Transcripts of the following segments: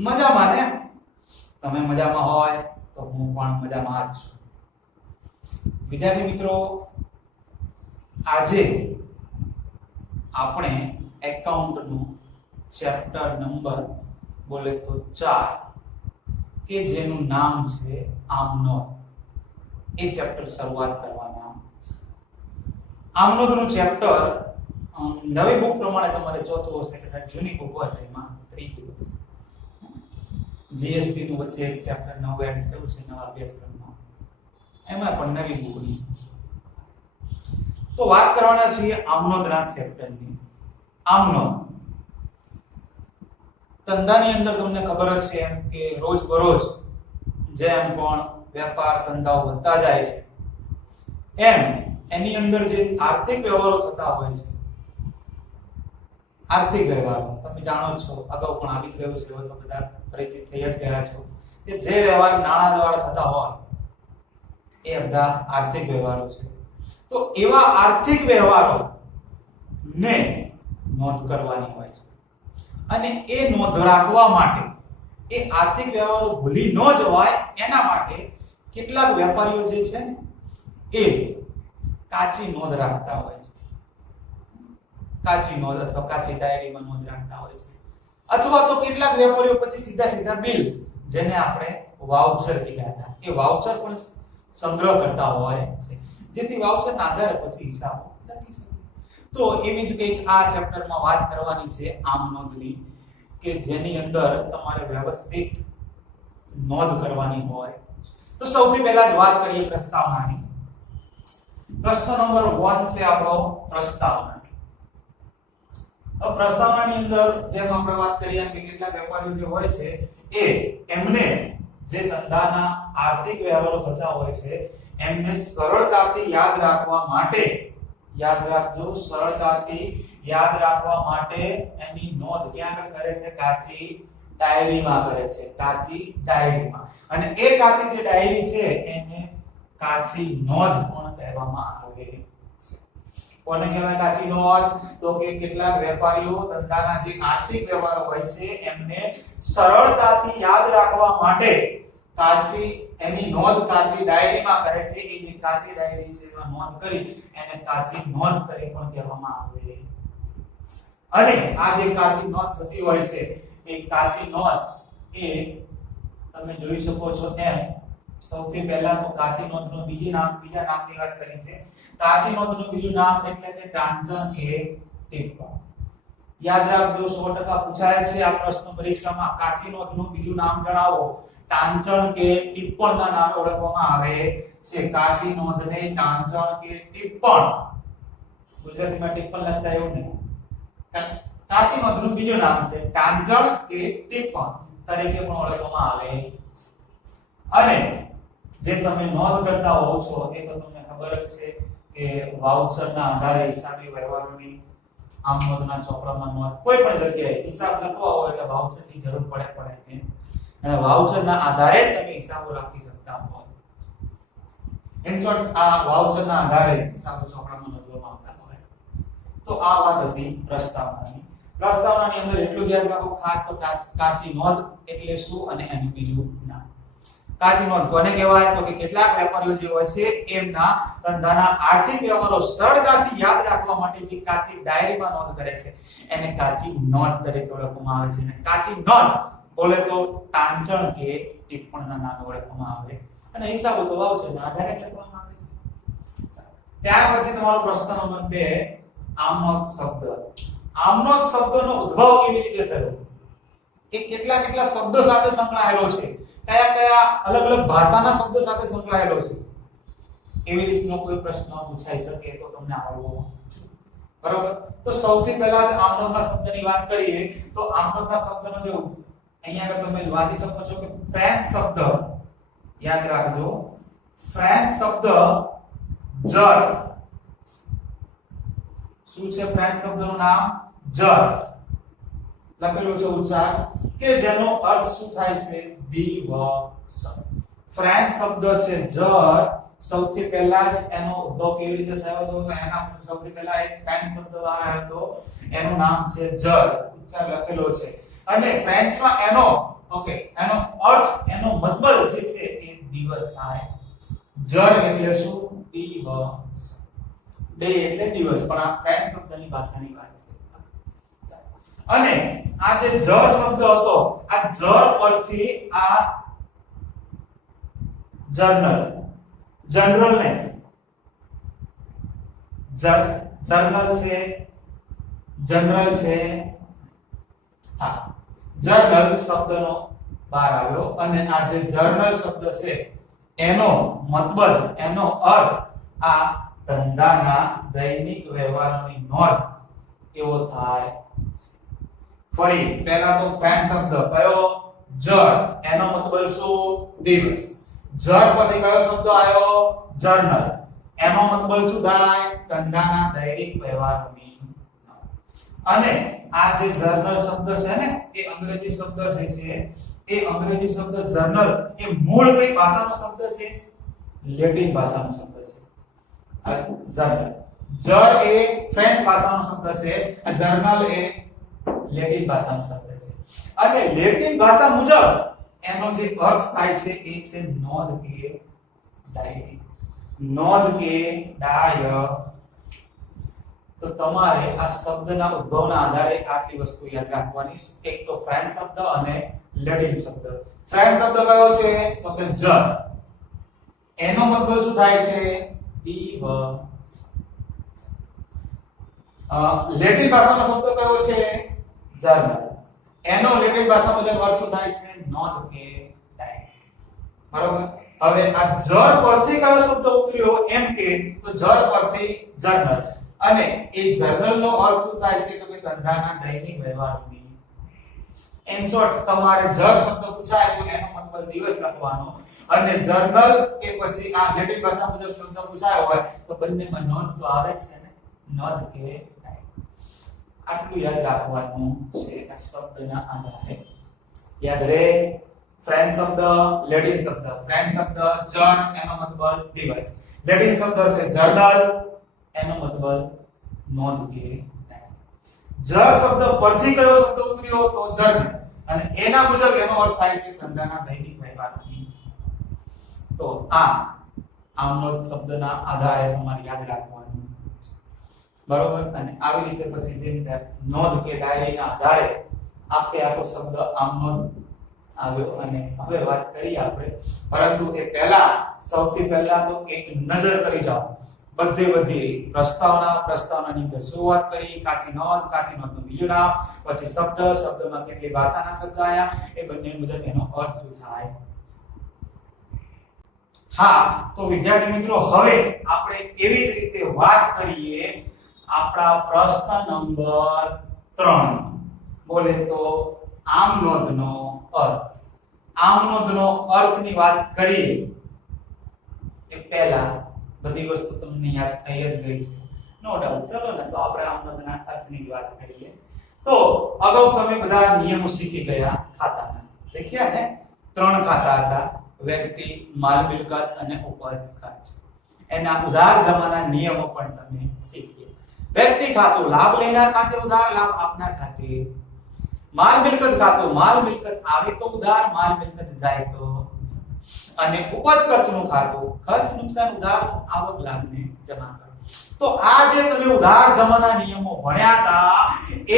મજામાં ને? તમે મજામાં હોય તો હું પણ મજામાં જ છું. વિદ્યાર્થી મિત્રો, આજે આપણે એકાઉન્ટનું ચેપ્ટર નંબર બોલે તો 4 કે જેનું નામ છે આમનોંધ, એ ચેપ્ટર શરૂઆત કરવાના છે. આમનોંધનું ચેપ્ટર નવી બુક પ્રમાણે તમારે ચોથું હશે, કદાચ જૂની બુક હોય એમાં ત્રીજું. જીએસટી નું વચ્ચે એક ચેપ્ટર નવું એડ થયું છે નવા અભ્યાસક્રમમાં, એમાં પણ નવી બુકની. તો વાત કરવાના છીએ આમનોંધના ચેપ્ટરની. આમનોંધ ધંધાની અંદર તમને ખબર જ છે એમ કે રોજ બરોજ જેમ પણ વેપાર ધંધાઓ વધતા જાય છે એમ એની અંદર જે આર્થિક વ્યવહારો થતા હોય છે, આર્થિક વ્યવહારો તમે જાણો છો, અગાઉ પણ આવી જ ગયું છે, તો બધા પરિચિત થઈ જ ગયા છો કે જે વ્યવહાર નાણાં દ્વારા થતા હોય એ બધા આર્થિક વ્યવહારો છે. તો એવા આર્થિક વ્યવહારો ને નોંધ કરવાની હોય છે, અને એ નોંધ રાખવા માટે, એ આર્થિક વ્યવહારો ભૂલી ન જવાય એના માટે કેટલાક વેપારીઓ જે છે ને એ કાચી નોંધ રાખતા હોય છે. કાચી નોંધ અથવા કાચી ડાયરીમાં નોંધ રાખતા હોય છે, અથવા તો કેટલાક વેપારીઓ પછી સીધા બિલ, જેને આપણે વાઉચર કીધા હતા, એ વાઉચર પણ સંગ્રહ કરતા હોય છે, જેથી વાઉચરના આધારે પછી હિસાબ લખી શકે. તો એવી જ કંઈક આ ચેપ્ટરમાં વાત કરવાની છે આમનોંધની, કે જેની અંદર તમારે વ્યવસ્થિત નોંધ કરવાની હોય. તો સૌથી પહેલા જ વાત કરીએ પ્રસ્તાવનાની. પ્રશ્ન નંબર 1 છે આપણો પ્રસ્તાવના. પ્રસ્તાવનાની અંદર જેમ આપણે વાત કરીએ કે કેટલાક વેપારીઓ જે હોય છે એ એમને જે ધંધાના આર્થિક વ્યવહારો થતા હોય છે એમને સરળતાથી યાદ રાખવા માટે, યાદ રાખજો, સરળતાથી યાદ રાખવા માટે એની નોંધ ક્યાં કરે છે? કાચી ડાયરીમાં કરે છે, કાચી ડાયરીમાં. અને એ કાચી જે ડાયરી છે એને કાચી નોંધ પણ કહેવામાં આવે છે. કોને કહેવાય કાચી નોંધ? તો કે કેટલાક વેપારીઓ ધંધાના જે આર્થિક વ્યવહારો હોય છે એમને સરળતાથી યાદ રાખવા માટે કાચી એની નોંધ કાચી ડાયરીમાં કરે છે. એ જે કાચી ડાયરી છે એમાં નોંધ કરી એને કાચી નોંધ કરી પણ કહેવામાં આવે. અને આ જે કાચી નોંધ થતી હોય છે એ કાચી નોંધ એ તમે જોઈ શકો છો એમ, સૌથી પહેલા તો કાચી નોંધનું બીજા નામની વાત કરી છે. કાચી નોંધનું બીજું નામ એટલે કે ટાંચણ કે ટિપ્પણ. યાદ રાખજો, 100% પૂછાય છે આ પ્રશ્ન પરીક્ષામાં. કાચી નોંધનું બીજું નામ જણાવો. ટાંચણ કે ટિપ્પણના નામે ઓળખવામાં આવે છે. કાચી નોંધને ટાંચણ કે ટિપ્પણ, ગુજરાતીમાં ટિપ્પણ લખતા એવું નહીં. કાચી નોંધનું બીજું નામ છે ટાંચણ કે ટિપ્પણ તરીકે પણ ઓળખવામાં આવે. અને જે તમે નોંધ કરતા હો છો એ તો તમને ખબર જ છે કે વાઉચરના આધારે હિસાબી વ્યવહારોની આમનોંધના ચોપડામાં નોંધ કોઈ પણ જગ્યાએ હિસાબ લખવા હોય એટલે વાઉચરની જરૂર પડે અને વાઉચરના આધારે તમે હિસાબો રાખી શકતા હો. ઇન શોર્ટ આ વાઉચરના આધારે હિસાબો ચોપડામાં નોંધવામાં આવતા હોય. તો આ વાત હતી પ્રસ્તાવનાની. પ્રસ્તાવનાની અંદર એટલું જ યાદ રાખો ખાસ તો કાચી નોંધ એટલે શું અને એનું બીજું નામ. કાચી નોંધ કોને કહેવાય? તો કે કેટલાક વેપારીઓ જે હોય છે એમના ધંધાના આર્થિક વ્યવહારો સરળતાથી યાદ રાખવા માટે જે કાચી ડાયરીમાં નોંધ કરે છે એને કાચી નોંધ તરીકે ઓળખવામાં આવે છે. અને કાચી નોંધ બોલે તો ટાંચણ કે ટિપ્પણના નામે ઓળખવામાં આવે. અને હિસાબો તો વાઉચરના આધારે લખવામાં આવે છે. ત્યાર પછી તમારો પ્રશ્ન નંબર 2, આમનોંધ શબ્દ. આમનોંધ શબ્દનો ઉદ્ભવ કેવી રીતે થયો? એ કેટલા શબ્દો સાથે સંકળાયેલો છે? કયા અલગ ભાષાના શબ્દો સાથે સંકળાયેલો છે? એવી રીતનો કોઈ પ્રશ્ન પૂછાઈ શકે તો તમને આવડવો. બરોબર. તો સૌથી પહેલા જ આમનોંધના શબ્દની વાત કરીએ તો આમનોંધના શબ્દનો જો અહીંયા આગળ તમે વાંચી શકો છો કે ફ્રેન્ચ શબ્દ, યાદ રાખજો, ફ્રેન્ચ શબ્દ જર. શું છે ફ્રેન્ચ શબ્દનું નામ? જર. લખેલું છે ઉચ્ચાર કે જેનો અર્થ શું થાય છે? દિવસ. ફ્રેન્ચ શબ્દ છે જર. સૌથી પહેલા જ એનો ઉદ્ભવ કેવી રીતે થયો તો એના સૌથી પહેલા એક ફ્રેન્ચ શબ્દ આવ્યો હતો, એનું નામ છે જર. ઉચ્ચાર લખેલો છે. અને ફ્રેન્ચમાં એનો ઓકે, એનો અર્થ, એનો મતલબ જે છે એ દિવસ થાય. જળ એટલે શું? દિવસ. ડે એટલે દિવસ, પણ આ ફ્રેન્ચ શબ્દની ભાષાની વાત છે. અને આ જે જળ શબ્દ હતો, આ જળ પરથી આ જર્નલ, જનરલ ને જર્નલ છે, જનરલ છે, હા, જર્નલ શબ્દનો બહાર આવ્યો. અને આ જે જર્નલ શબ્દ છે એનો મતલબ, એનો અર્થ આ ધંધાના દૈનિક વ્યવહારોની નોંધ એવો થાય. ફરી પહેલા તો ફ્રેન્ચ શબ્દ કયો? જળ, એનો મતલબ શું? દિવસ. જળ પછી કયો શબ્દ આવ્યો? જર્નલ, એનો મતલબ શું થાય? ધંધાના દૈનિક વ્યવહારોની. અને આ જે જર્નલ શબ્દ છે ને, એ અંગ્રેજી શબ્દ છે એ અંગ્રેજી શબ્દ જર્નલ એ મૂળ કઈ ભાષાનો શબ્દ છે? લેટિન ભાષાનો શબ્દ છે. જર્નલ, જળ એ ફ્રેન્ચ ભાષાનો શબ્દ છે, આ જર્નલ એ લેટિન ભાષાનો શબ્દ છે. અને લેટિન ભાષા મુજબ એનો જે અર્થ થાય છે એ છે નોંધ કે ડાયરી. નોંધ કે ડાયરી. તો તમારે આ શબ્દના ઉદ્ભવના આધારે આટલી વસ્તુ યાદ રાખવાની. એક તો ફ્રેન્ચ શબ્દ અને લેટિન શબ્દ. ફ્રેન્ચ શબ્દ કયો છે? તો કે જળ, એનો મતલબ શું થાય છે? દિવસ. લેટિન ભાષાનો શબ્દ કયો છે? જર્નલ, એનો લેટિન ભાષા મુજબ અર્થ શું થાય છે? નોંધ કે ડાયરી. બરોબર. હવે આ જળ પરથી કયો શબ્દ ઉતર્યો એમ કે તો જળ પરથી જર્નલ. અને એ જર્નલનો અર્થ શું થાય છે? તો કે ધંધાના દૈનિક વ્યવહારોની. ઇન શોર્ટ, તમારે જળ શબ્દ પૂછાય તો એનો મતલબ દિવસ લખવાનો, અને જર્નલ કે પછી આ લેટિન ભાષા મુજબ શબ્દ પૂછાયો હોય તો બંનેમાં નોંધ તો આવે જ છે ને. નોંધ કે આટલું યાદ રાખવાનું છે આ શબ્દના આધારે. યાદ રહે. ફ્રેન્ચ શબ્દ, લેટિન શબ્દ. ફ્રેન્ચ શબ્દ જળ, એનો મતલબ દિવસ. લેટિન શબ્દ છે જર્નલ, એનો મતલબ નોંધ કે. જળ શબ્દ પરથી કયો શબ્દ ઉતર્યો? તો જર્નલ, અને એના મુજબ એનો અર્થ થાય છે ધંધાના દૈનિક વ્યવહારોની. તો આમનો શબ્દના આધારે તમારે યાદ રાખવાનું. બરોબર. અને આવી રીતે પછી જે નોંધ કે ડાયરીના આધારે આખો શબ્દ આમનો આવ્યો. અને હવે વાત કરીએ આપણે, પરંતુ એ પહેલા સૌથી પહેલા તો એક નજર કરી જાઓ બધી પ્રસ્તાવનાની અંદર શરૂઆત કરી. કાચી નોંધનું બીજું નામ, પછી શબ્દમાં કેટલી ભાષાના શબ્દ આયા, એ બંને મુજબ એનો અર્થ શું થાય. હા, તો વિદ્યાર્થી મિત્રો, હવે આપણે એવી જ રીતે વાત કરીએ આપણા પ્રશ્ન નંબર 3. બોલે તો આમ નોંધનો અર્થ. આમ નોંધનો અર્થની વાત કરીએ એ પહેલા બધી વસ્તુ તમને યાદ થઈ જ ગઈ છે, નો ડાઉટ. ચલો ને, તો આપણે આમ નોંધના અર્થની વાત કરીએ. તો અગાઉ તમે બધા નિયમો શીખી ગયા ખાતાના. શીખ્યા ને? 3 ખાતા હતા: વ્યક્તિ, માલ મિલકત અને ઉપજ ખર્ચ. એના ઉધાર જમાના નિયમો પણ તમે શીખ્યા. વ્યક્તિ ખાતું, લાભ લેનાર ખાતે ઉધાર, લાભ આપનાર ખાતે. માલ મિલકત ખાતું, માલ મિલકત આવે તો ઉધાર, માલ મિલકત જાય તો. અને ઉપજ ખર્ચનું ખાતું, ખર્ચ નુકસાન ઉધાર, આવક લાભને જમા કરો. તો આ જે તમે ઉધાર જમાના નિયમો ભણ્યા હતા,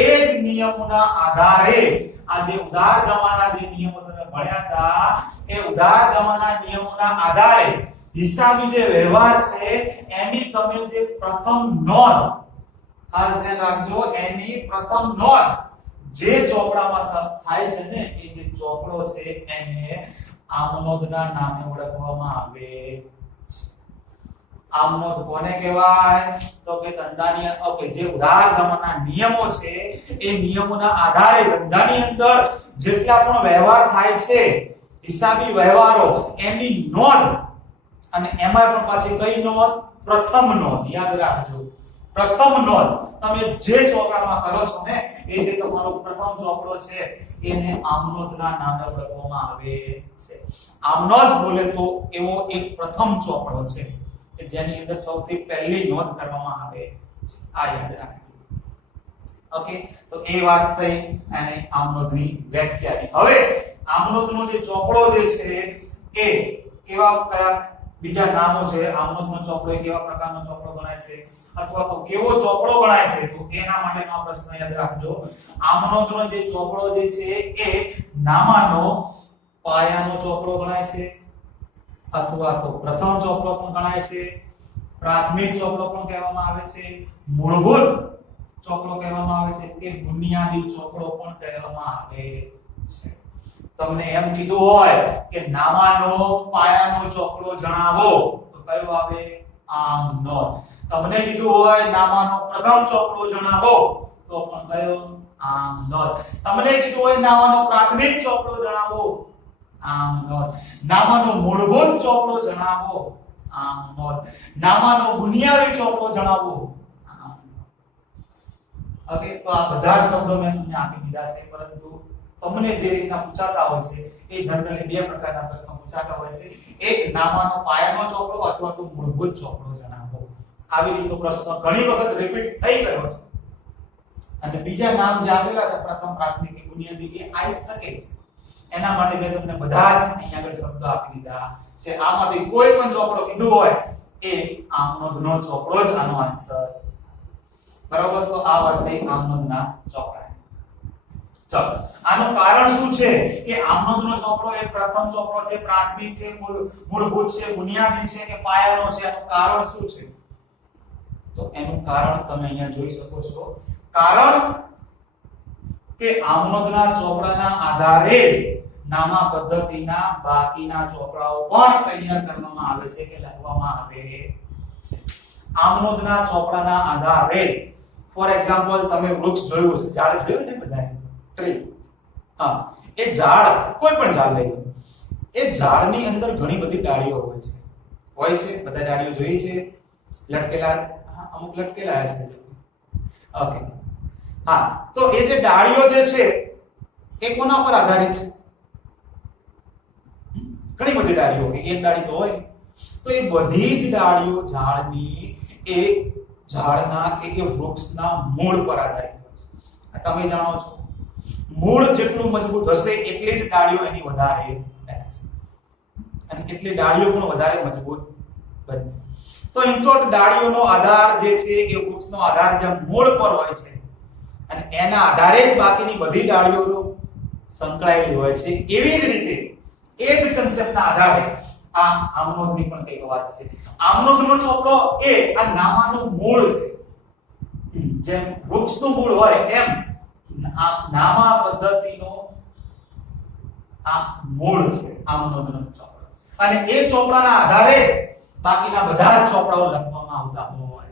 એ જ નિયમોના આધારે આ જે ઉધાર જમાના જે નિયમો તમે ભણ્યા હતા, એ ઉધાર જમાના નિયમોના આધારે હિસાબી જે વ્યવહાર છે એની તમે જે પ્રથમ નોંધ, ખાસ ધ્યાન રાખજો, એની પ્રથમ નોંધ જે ચોપડામાં થાય છે ને, એ જે ચોપડો છે એને આમનોંધના નામે ઓળખવામાં આવે. આમનોંધ કોને કહેવાય? તો કે ધંધાની જે ઉધાર જમાના નિયમો છે, એ નિયમોના આધારે ધંધાની અંદર જેટલા પણ વ્યવહાર થાય છે, હિસાબી વ્યવહારો, એની નોંધ. અને એમાં પણ પાછી કઈ નોંધ? પ્રથમ નોંધ. યાદ રાખજો, પ્રથમ નોંધ તમે જે ચોપડામાં કરો છો ને, એ જે તમારો પ્રથમ ચોપડો છે એને આમનોંધના નામે ઓળખવામાં આવે છે. આમનોંધ બોલે તો એવો એક પ્રથમ ચોપડો છે કે જેની અંદર સૌથી પહેલી નોંધ કરવામાં આવે. આ યાદ રાખજો. ઓકે, તો એ વાત થઈ અને આમનોંધની વ્યાખ્યાની. હવે આમનોંધ આમનોધનો જે ચોપડો જે છે એ કેવા કયા બીજા નામો છે? આમનોધનો ચોપડો એ કેવા પ્રકારનો ચોપડો ગણાય છે, અથવા તો કેવો ચોપડો ગણાય છે? તો એના માટેનો આ પ્રશ્ન યાદ રાખજો. આમનોધનો જે ચોપડો જે છે એ નામાનો પાયાનો ચોપડો ગણાય છે, અથવા તો પ્રથમ ચોપડો પણ ગણાય છે, પ્રાથમિક ચોપડો પણ કહેવામાં આવે છે, મૂળભૂત ચોપડો કહેવામાં આવે છે, કે બુનિયાદી ચોપડો પણ કહેવામાં આવે છે. તમને એમ કીધું હોય કે નામાનો પાયાનો ચોપડો જણાવો તો કયો આવે? આમનોધ. તમને કીધું હોય નામાનો પ્રથમ ચોપડો જણાવો તો પણ કયો? આમનોધ. તમને કીધું હોય નામાનો પ્રાથમિક ચોપડો જણાવો, આમનોધ. નામાનો મૂળભૂત ચોપડો જણાવો, આમનોધ. નામાનો બુનિયાદી ચોપડો જણાવો, આમનોધ. ઓકે, તો આ બધા જ શબ્દો મેં તમને આપી દીધા છે, પરંતુ તમને જે રીતના પૂછાતા હોય છે એ જનરલી બે પ્રકારના પ્રશ્નો પૂછાતા હોય છે. એક નામાનો પાયાનો ચોપડો અથવા તો મૂળભૂત ચોપડો જણાવો. આવી રીતનો પ્રશ્ન ઘણી વખત રિપીટ થઈ ગયો છે. અને બીજા નામ જે આપેલા છે પ્રથમ, પ્રાથમિક, બુનિયાદી, એ આવી શકે છે. એના માટે મેં તમને બધા જ અહીંયા આગળ શબ્દો આપી દીધા છે. આમાંથી કોઈ પણ ચોપડો કીધું હોય એ આમનોધનો ચોપડો જ આનો આન્સર. બરાબર? તો આ વાત થઈ આમનોધના ચોપડા. ચલો, આનું કારણ શું છે કે આમનોધનો ચોપડો એ પ્રથમ ચોપડો છે, પ્રાથમિક છે, મૂળભૂત છે, બુનિયાદી છે કે પાયાનો છે? આનું કારણ શું છે? તો એનું કારણ તમે અહીંયા જોઈ શકો છો. કારણ કે આમનોધના ચોપડાના આધારે નામા પદ્ધતિના બાકીના ચોપડાઓ પણ તૈયાર કરવામાં આવે છે કે લખવામાં આવે છે. આમનોધના ચોપડાના આધારે ફોર એક્ઝામ્પલ તમે વૃક્ષ જોયું છે, ઝાડ જોયું ને બધાએ? ટ્રી. હા, એ ઝાડ, કોઈ પણ ઝાડ લઈ લો, એ ઝાડની અંદર ઘણી બધી ડાળીઓ હોય છે. હોય છે? બધા ડાળીઓ જોઈ છે? લટકેલા? હા, અમુક લટકેલા હશે. ઓકે. હા, તો એ જે ડાળીઓ જે છે એ કોના પર આધારિત છે? ઘણી બધી ડાળીઓ હોય, એક ડાળી તો હોય. તો એ બધી જ ડાળીઓ ઝાડની એ ઝાડના કે વૃક્ષના મૂળ પર આધારિત હોય છે. તમે જાણો છો, મૂળ જેટલું મજબૂત હશે એટલી જ ડાળીઓ એની વધારે બનશે, અને એટલી ડાળીઓ પણ વધારે મજબૂત બનશે. તો ઇન શોર્ટ, ડાળીઓનો આધાર જે છે એ વૃક્ષનો આધાર જે મૂળ પર હોય છે, અને એના આધારે જ બાકીની બધી ડાળીઓ સંકળાયેલી હોય છે. એવી જ રીતે એ જ કન્સેપ્ટના આધારે આ આમનોધની પણ કંઈક વાત છે. આમનોધનો ચોપડો એ આ નામાનું મૂળ છે. જેમ વૃક્ષનું મૂળ હોય એમ આ નામા પદ્ધતિનો આ મૂળ છે આમનોધનો ચોપડો, અને એ ચોપડાના આધારે જ બાકીના બધા જ ચોપડાઓ લખવામાં આવતા હોય.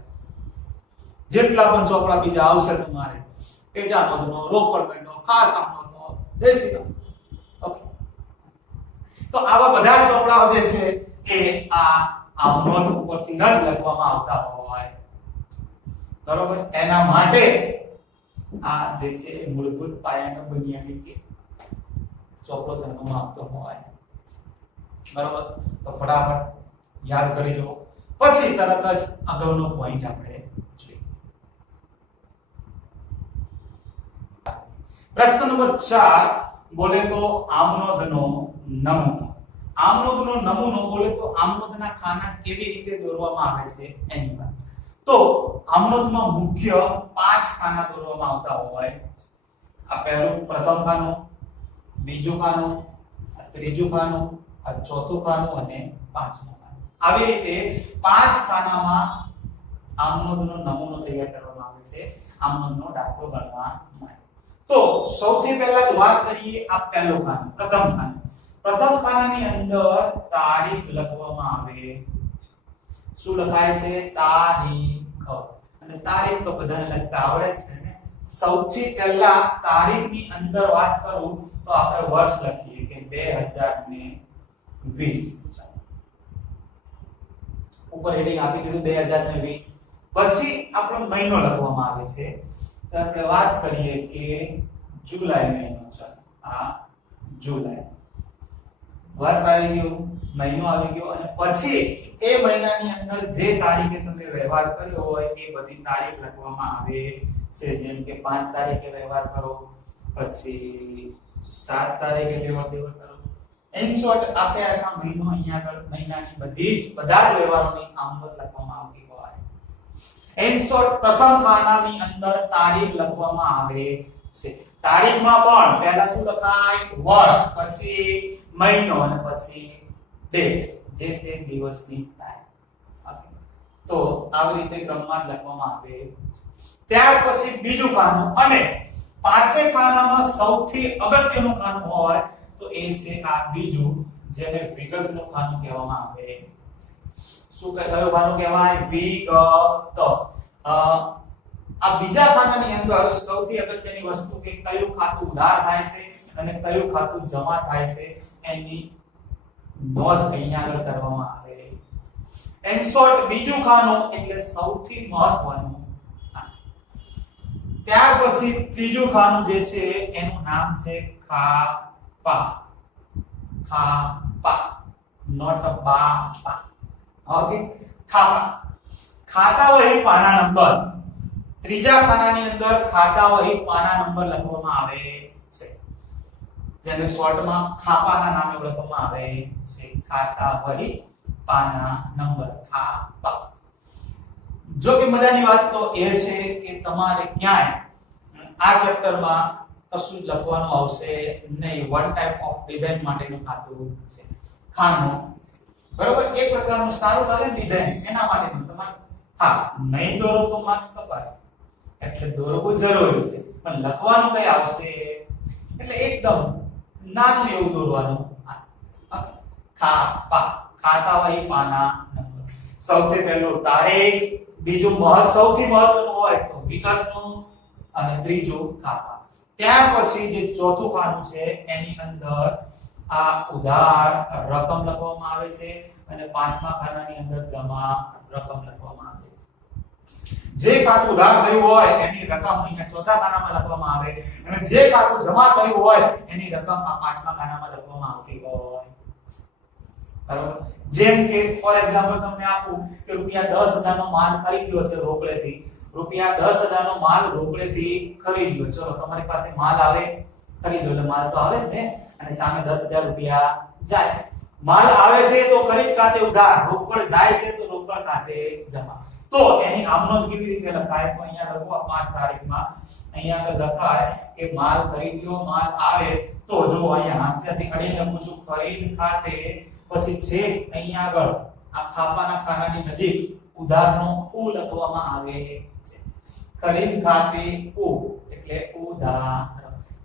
જેટલા પણ ચોપડા બીજા આવશે તમારે, પેટાનોધનો, રોકડમેળનો, ખાસ આમનોધનો, દેશીનો, ઓકે, તો આવા બધા ચોપડાઓ જે છે એ આ આમનોધ ઉપરથી જ લખવામાં આવતા હોય. બરોબર? એના માટે આ જે છે મૂળભૂત પાયાનો બુનિયાદી કે ચોપડો લખવામાં આવતો હોય. બરોબર? તો ફટાફટ યાદ કરી લો, પછી તરત જ આગળનો પોઈન્ટ આપણે જોઈએ. પ્રશ્ન નંબર 4 બોલે તો આમનોધનો નમૂનો. આમનોધનો નમૂનો બોલે તો આમનોધના ખાના કેવી રીતે દોરવામાં આવે છે એની વાત. તો આમનોધમાં મુખ્ય 5 ખાના દોરવામાં આવતા હોય. આ પહેલું, પ્રથમ ખાનું, બીજું ખાનું, ત્રીજું ખાનું, આ ચોથું ખાનું અને પાંચમું ખાનું. આવી રીતે 5 ખાનામાં આમનોધનો નમૂનો તૈયાર કરવામાં આવે છે આમનોધનો દાખલો ગણવા માટે. તો સૌથી પહેલા જ વાત કરીએ આ પહેલું ખાનું, પ્રથમ ખાનું. પ્રથમ ખાનાની અંદર તારીખ લખવામાં આવે. શું લખાય છે? તારીખ. અને તારીખ તો બધાને લખતા આવડે જ છે ને. સૌથી પહેલા તારીખની અંદર વાત કરું તો આપણે વર્ષ લખીએ કે 2020. ઉપર હેડિંગ આપી દીધું 2020. પછી આપણો મહિનો લખવામાં આવે છે. તો આપણે વાત કરીએ કે જુલાઈ મહિનો છે. આ જુલાઈ. વર્ષ આવી ગયું, મહિનો આવી ગયો, અને પછી એ મહિનાની અંદર જે તારીખે તમે વ્યવહાર કર્યો હોય એ બધી તારીખ લખવામાં આવે છે. જેમ કે 5 તારીખે વ્યવહાર કરો, પછી 7 તારીખે લેવડ દેવડ કરો, ઇન શોર્ટ આખે આખા મહિનો અહીંયા આગળ મહિનાની બધા જ વ્યવહારોની આમદ લખવામાં આવતી હોય. ઇન શોર્ટ પ્રથમ ખાનાની અંદર તારીખ લખવામાં આવે છે. તારીખમાં પણ પહેલા શું લખાય? વર્ષ, પછી મહિનો અને પછી ડેટ, જે તે દિવસની તારીખ. તો આવી રીતે ક્રમમાં લખવામાં આવે. ત્યાર પછી બીજું ખાનું, અને પાંચે ખાનામાં સૌથી અગત્યનું ખાનું હોય તો એ છે આ બીજું, જેને વિગતનું ખાનું કહેવામાં આવે. શું કયું ખાનું કહેવાય? વિગત. આ બીજા ખાનાની અંદર સૌથી અગત્યની વસ્તુ કે કયું ખાતું ઉધાર થાય છે અને કયું ખાતું જમા થાય છે એની નોંધ અહીંયા આગળ કરવામાં આવે. ઇન શોર્ટ બીજું ખાનું એટલે સૌથી મહત્વનું. ત્યાર પછી ત્રીજું ખાનું જે છે એનું નામ છે ખાપા. ખાપા, નોટ બાપા. ઓકે, ખાપા. ખાતા વહી પાના નંબર. ત્રીજા ખાનાની અંદર ખાતા વહી પાના નંબર લખવામાં આવે છે, જેને શોર્ટમાં ખાપાના નામે ઓળખવામાં આવે છે. ખાતા વહી પાના નંબર, ખાપા. જો કે મજાની વાત તો એ છે કે તમારે ક્યાંય આ ચેપ્ટરમાં કશું જ લખવાનું આવશે નહીં. વન ટાઈપ ઓફ ડિઝાઇન માટેનું ખાતું છે, ખાનું. બરોબર, એક પ્રકારનું સારું લાગે ડિઝાઇન એના માટેનું તમારે. હા, નહીં દોરો તો માર્ક્સ કપાય, એટલે દોરવું જરૂરી છે, પણ લખવાનું કઈ આવશે એટલે એકદમ નાનું એવું દોરવાનું. ખાપા, ખાતા વહી પાના નંબર. સૌથી પહેલું તારીખ, બીજું સૌથી મહત્વનું હોય તો વિગતનું, અને ત્રીજું ખાપા. ત્યાર પછી જે ચોથું ખાનું છે એની અંદર આ ઉધાર રકમ લખવામાં આવે છે, અને પાંચમા ખાનાની અંદર જમા રકમ લખવામાં આવે છે. જે ખાતું ઉધાર થયું હોય એની રકમ અહીંયા ચોથા ખાનામાં લખવામાં આવે, અને જે ખાતું જમા થયું હોય એની રકમ આ પાંચમા ખાનામાં લખવામાં આવતી હોય. બરાબર, જેમ કે ફોર એક્ઝામ્પલ તમને આપું કે રૂપિયા 10,000 નો માલ ખરીદ્યો છે રોકડેથી. રૂપિયા 10,000 નો માલ રોકડેથી ખરીદ્યો. ચલો, તમારી પાસે માલ આવે, ખરીદ્યો એટલે માલ તો આવે જ ને, અને સામે 10,000 રૂપિયા જાય. માલ આવે છે તો ખરીદ ખાતે ઉધાર, રોકડ જાય છે તો રોકડ ખાતે જમા. તો એની આમનોંધ કેવી રીતે લખાય? તો અહીંયા લખો 5 તારીખમાં અહીંયા આગળ લખાય કે માલ ખરીદ્યો, માલ આવે. તો જો અહીંયા હાસ્યથી અડીને લખું છું ખરીદ ખાતે, પછી છે અહીંયા આગળ આ ખાપાના ખાનાની નજીક ઉધારનો ઉ લખવામાં આવે છે. ખરીદ ખાતે ઉ એટલે ઉધાર.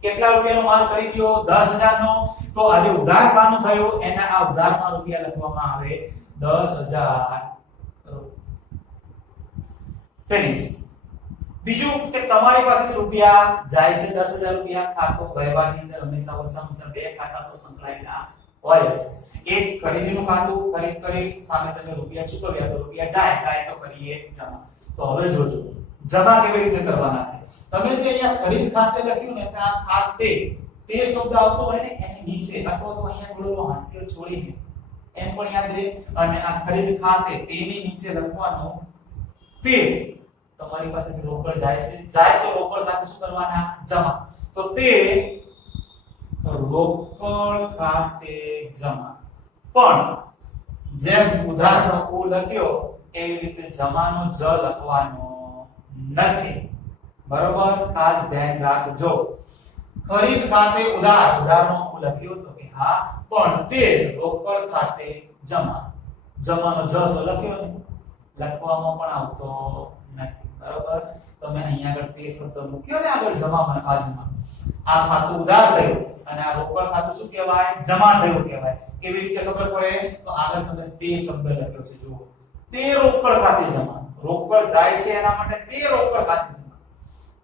કેટલા રૂપિયાનો માલ ખરીદ્યો? 10,000 નો. તો આજે ઉધાર ખાનું થયું એના આ ઉધારમાં રૂપિયા લખવામાં આવે 10,000. ફિનિશ. બીજું કે તમારી પાસે રૂપિયા જાય છે 10,000 રૂપિયા. ખાતો વ્યવહારની અંદર હંમેશા ઓછામાં ઓછા બે ખાતા તો સંકળાયેલા હોય જ. એક ખરીદીનું ખાતું, ખરીદ કરી સામે તમે રૂપિયા ચૂકવ્યા તો રૂપિયા જાય તો કરીએ જમા. તો હવે જોજો જમા કેવી રીતે કરવાના છે. તમે જે અહીંયા ખરીદ ખાતે લખ્યું ને ત્યાં ખાતે તે શબ્દ આવતો હોય ને એની નીચે, અથવા તો અહીંયા થોડો હાસ્ય છોડીને એમ પણ યાદ રહે. અને આ ખરીદ ખાતે તેની નીચે લખવાનું તે. તમારી પાસેથી રોકડ જાય તો રોકડ સાથે શું કરવાના? જમા. તો તે રોકડ ખાતે જમા. પણ જેમ ઉધારનો ઉ લખ્યો એવી રીતે જમાનો જ લખવાનો નથી. બરોબર, ખાસ ધ્યાન રાખજો. ખરીદ ખાતે ઉધારનો ઉ લખ્યો તો કે હા, પણ તે રોકડ ખાતે જમા. જમાનો જ તો લખ્યો ને, લખવામાં પણ આવતો નથી. બરોબર, તમે અહીંયા આગળ તે શબ્દ મૂક્યો ને આગળ જમામાં બાજુમાં. આ ખાતું ઉધાર થયું અને આ રોકડ ખાતું શું કહેવાય? જમા થયું કહેવાય. કેવી રીતે ખબર પડે? તો આગળ તમે તે શબ્દ લખ્યો છે, જુઓ. તે રોકડ ખાતે જમા. રોકડ જાય છે એના માટે તે રોકડ ખાતે જમા.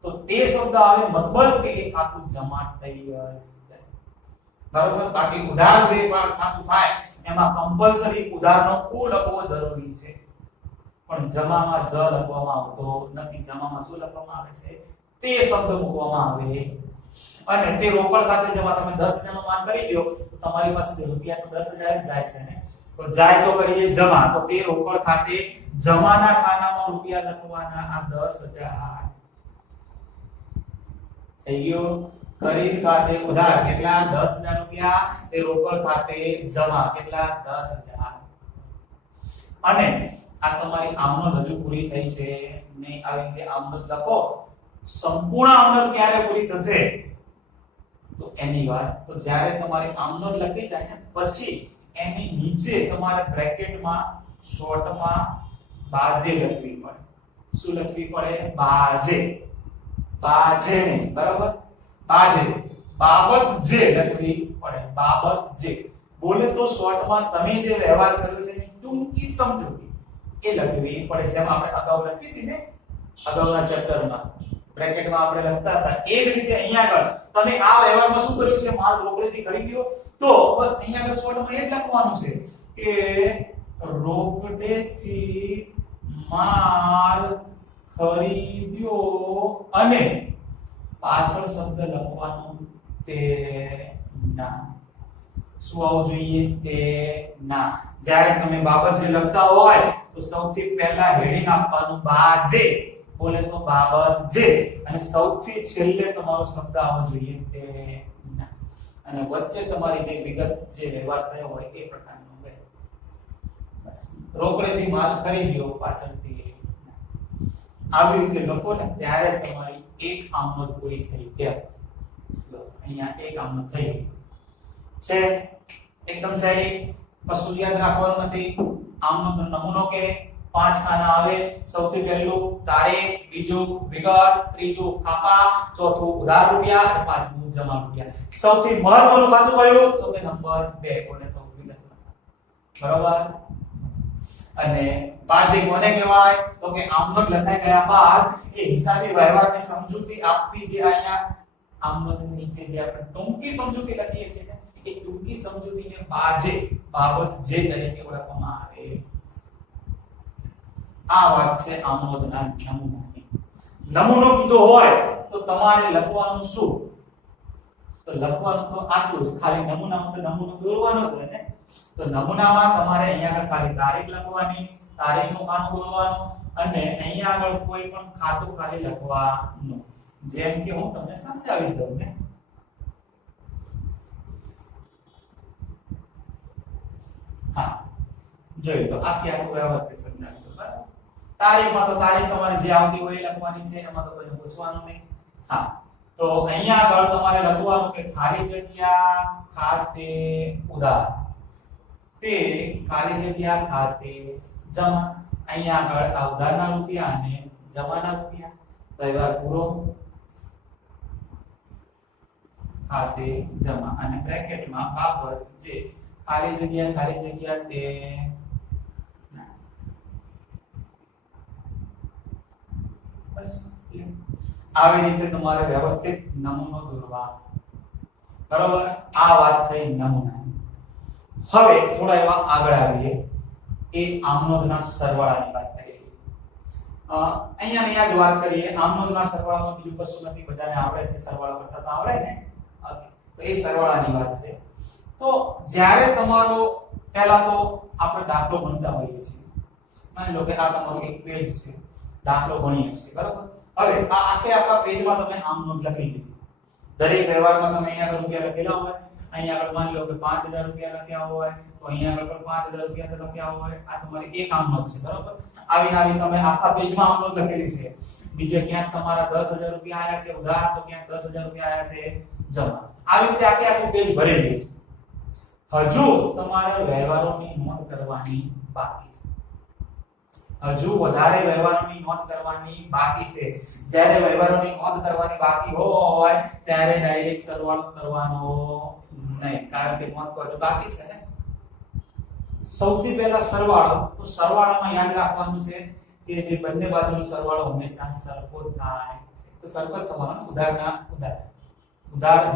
તો તે શબ્દ આવે મતલબ કે એ ખાતું જમા થઈ ગયું. બરોબર, બાકી ઉધાર જે ખાતું થાય એમાં કમ્પલસરી ઉધારનો ઉ લખવો જરૂરી છે, પણ જમામાં જ લખવામાં આવતો નથી. જમામાં શું લખવામાં આવે છે? તે શબ્દ મૂકવામાં આવે. અને તે રોકડ ખાતે જમા. તમે 10,000 નો માલ કરી દો તો તમારી પાસે રૂપિયા તો 10,000 જ જાય છે ને, તો જાય તો કરીએ જમા. તો તે રોકડ ખાતે જમાના ખાનામાં રૂપિયા લખવાના. આ 10,000 થઈ ગયો. ખરીદ ખાતે ઉધાર કેટલા 10000 રૂપિયા એ રોકડ ખાતે જમા કેટલા 10000 અને આ તમારી આમનોંધ હજુ પૂરી થઈ છે ને આવી રીતે આમનોંધ લખો સંપૂર્ણ આમનોંધ ક્યારે પૂરી થશે તો એની વાત તો જ્યારે તમારી આમનોંધ લખી જાય ને પછી એની નીચે તમારે બ્રેકેટમાં શોર્ટમાં બાજે લખવી પડે શું લખવી પડે બાજે બાજે ને બરાબર બાજે બાબત જે લખવી પડે બાબત જે બોલે તો શોર્ટમાં તમે જે વ્યવહાર કર્યો છે ટૂંકી સમજૂતી એ લખવી પડે જેમ આપણે અગાઉ લખી હતી ને અગાઉના ચેપ્ટરમાં બ્રેકેટમાં આપણે લખતા હતા એ જ રીતે અહીંયા આગળ તમે આ વ્યવહારમાં શું કર્યું છે માલ રોકડેથી ખરીદ્યો તો બસ અહીંયા આગળ શોર્ટમાં એ જ લખવાનું છે કે રોકડેથી માલ ખરીદ્યો અને પાછળ શબ્દ લખવાનો તે ના શું આવવું જોઈએ તે ના જ્યારે તમે બાબત જે લખતા હોય તો સૌથી પહેલા હેડિંગ આપવાનું બાજે બોલે તો બાબત જે અને સૌથી છેલ્લે તમારો શબ્દ આવવો જોઈએ તે ના અને વચ્ચે તમારી જે વિગત જે વ્યવહાર થયો હોય એ પ્રકારનો હોય બસ રોકડેથી માલ ખરીદ્યો પાછળથી આવી રીતે લખો ને ત્યારે તમારી એક આમનોંધ પૂરી થઈ કેમ અહીંયા એક આમનોંધ થઈ છે એકદમ સહી કશું યાદ રાખવાનું નથી આમનોંધનો નમૂનો કે 5 ખાના આવે સૌથી પહેલું તારીખ બીજું વિગત ત્રીજું ખાપા ચોથું ઉધાર રૂપિયા અને પાંચમું જમા રૂપિયા સૌથી મહત્વનું ખાતું કયું તો કે નંબર 2 કોને તો વિગત બરાબર અને બાજે કોને કહેવાય તો કે આમનોંધ લખાઈ ગયા બાદ એ હિસાબી વ્યવહારની સમજૂતી આપતી જે અહીંયા આમનોંધની નીચે જે આપણે ટૂંકી સમજૂતી લખીએ છીએ એ ટૂંકી સમજૂતીને બાજે બાબત જે તરીકે ઓળખવામાં આવે આ વાત છે આમનોંધના નમૂનાની નમૂનો કીધો હોય તો તમારે લખવાનું શું તો લખવાનું તો આટલું જ ખાલી નમૂનામાં તો નમૂનો દોરવાનો જ હોય ને તો નમૂનામાં તમારે અહીંયા આગળ ખાલી તારીખ લખવાની તારીખનું ખાનું દોરવાનું અને અહીંયા આગળ કોઈ પણ ખાતું ખાલી લખવાનું જેમ કે હું તમને સમજાવી દઉં ને હા જોઈ લો આખી વ્યવસ્થિત સમજાવી દો બરાબર તારીખમાં તો તારીખ તમારે જે આવતી હોય એ લખવાની છે એમાં તો કોઈ પૂછવાનું નહીં હા તો અહીંયા આગળ તમારે લખવાનું કે ખાલી જગ્યા ખાતે ઉધાર તે ખાલી જગ્યા ખાતે જમા અહીંયા આગળ આ ઉધારના રૂપિયા અને જમાના રૂપિયા વ્યવહાર પૂરો ખાતે જમા અને બ્રેકેટમાં બાબત જે ખાલી જગ્યા તે બસ આવી રીતે તમારે વ્યવસ્થિત નમૂનો દોરવા બરાબર આ વાત થઈ નમૂનાની હવે થોડા એવા આગળ આવીએ એ આમનોંધના સરવાળાની વાત કરીએ અહીંયા જ વાત કરીએ આમનોંધના સરવાળામાં બીજું કશું નથી બધાને આવડે છે સરવાળો કરતા તો આવડે ને તો એ સરવાળાની વાત છે તો જ્યારે તમારો પહેલા તો આપણે દાખલો ગણતા હોઈએ છીએ માની લો કે આ તમારું એક પેજ છે દાખલો ગણીએ છીએ બરાબર હવે આ આખા પેજમાં તમે આમનોંધ લખી દીધી દરેક વ્યવહારમાં તમે અહીંયા રૂપિયા લખેલા હોય અહીંયા આગળ માની લો કે 5000 રૂપિયા લખ્યા હોય તો અહીંયા આગળ પણ 5000 રૂપિયા લખ્યા હોય આ તમારી એક આમનોંધ છે બરાબર આવી તમે આખા પેજમાં આમનોંધ લખેલી છે બીજે ક્યાંક તમારા 10000 રૂપિયા આયા છે ઉધાર તો ક્યાંક 10000 રૂપિયા આયા છે જમા આવી રીતે આખું પેજ ભરેલું છે હજુ તમારે વ્યવહારોની નોંધ કરવાની બાકી છે હજુ વધારે વ્યવહારોની નોંધ કરવાની બાકી છે જ્યારે વ્યવહારોની નોંધ કરવાની બાકી હોય ત્યારે ડાયરેક્ટ સરવાળો કરવાનો નહીં કારણ કે નોંધ તો હજુ બાકી છે ને સૌથી પહેલા સરવાળો તો સરવાળામાં યાદ રાખવાનું છે કે જે બંને બાજુનો સરવાળો હંમેશા સરખો થાય છે તો સરખો તમારો ઉધારના ઉધાર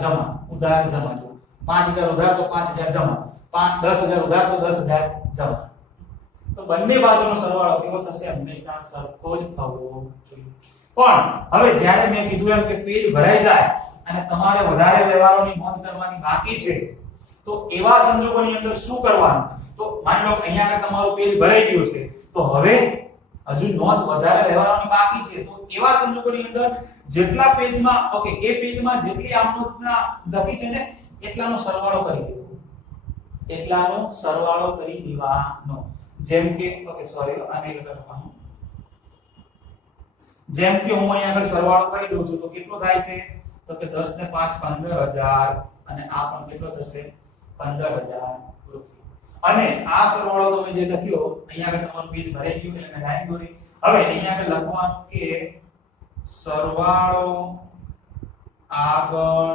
જમા જો 5000 ઉધાર તો 5000 જમા 10000 ઉધાર તો 10000 જમા તો બંને બાજુનો સરવાળો કેવો થશે હંમેશા સરખો જ થવો જોઈએ પણ હવે જ્યારે મેં કીધું એમ કે પેજ ભરાઈ જાય અને તમારે વધારે વ્યવહારોની નોંધ કરવાની બાકી છે તો એવા સંજોગોની અંદર શું કરવાનું તો માની લો અહીંયા આગળ તમારું પેજ ભરાઈ ગયું છે તો હવે હજુ નોંધ વધારે વ્યવહારોની બાકી છે. તો એવા સંજોગોની અંદર જેટલા પેજમાં ઓકે એ પેજમાં જેટલી આમ નોંધના લખી છે ને એટલાનો સરવાળો કરી દેવો. એટલાનો સરવાળો કરી દેવાનો. જેમ કે ઓકે સોરી આને લખવાનું. જેમ કે હું અહીંયા આગળ સરવાળો કરી દઉં છું તો કેટલો થાય છે તો કે 10 ને 5 15000 અને આ પણ કેટલો થશે 15000 રૂપિયા. અને આ સરવાળો તમે જે લખ્યો અહીંયા આગળ તમારું પેજ ભરાઈ ગયું એટલે લાઈન દોરી. હવે અહીંયા આગળ લખવાનું કે સરવાળો આગળ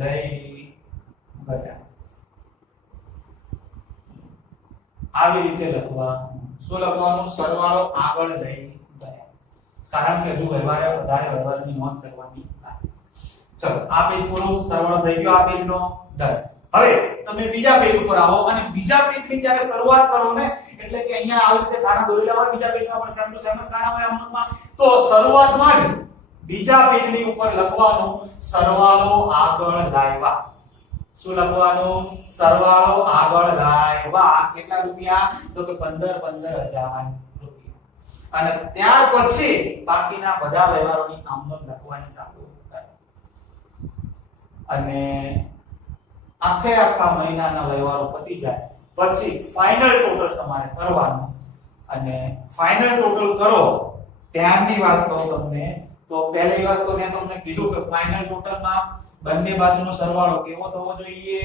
લઈ ગયા. આવી રીતે લખવાનું. શું લખવાનું? સરવાળો આગળ લઈ ગયા. કારણ કે હજુ વધારે વ્યવહારની નોંધ કરવાની બાકી છે. ચલો આ પેજ પૂરો સરવાળો થઈ ગયો આ પેજનો ડન. હવે તમે બીજા પેજ ઉપર આવો અને બીજા પેજની જ્યારે શરૂઆત કરો ને એટલે કે અહીંયા આવી રીતે ખાના દોરેલા હોય બીજા પેજમાં પણ સેમ ટુ સેમ જ ખાના હોય આમમાં તો શરૂઆતમાં જ બીજા પેજની ઉપર લખવાનું સરવાળો આગળ લાવ્યા. શું લખવાનું? સરવાળો આગળ લાવ્યા. કેટલા રૂપિયા? તો કે 15000 રૂપિયા. અને ત્યાર પછી બાકીના બધા વ્યવહારોની આમનોંધ લખવાની ચાલુ કરે. અને આખા મહિનાના વ્યવહારો પતી જાય પછી ફાઇનલ ટોટલ તમારે કરવાનું. અને ફાઇનલ ટોટલ કરો ત્યારની વાત કહું તમને તો પહેલી વસ્તુ મેં તમને કીધું કે ફાઇનલ ટોટલમાં બંને બાજુનો સરવાળો કેવો થવો જોઈએ?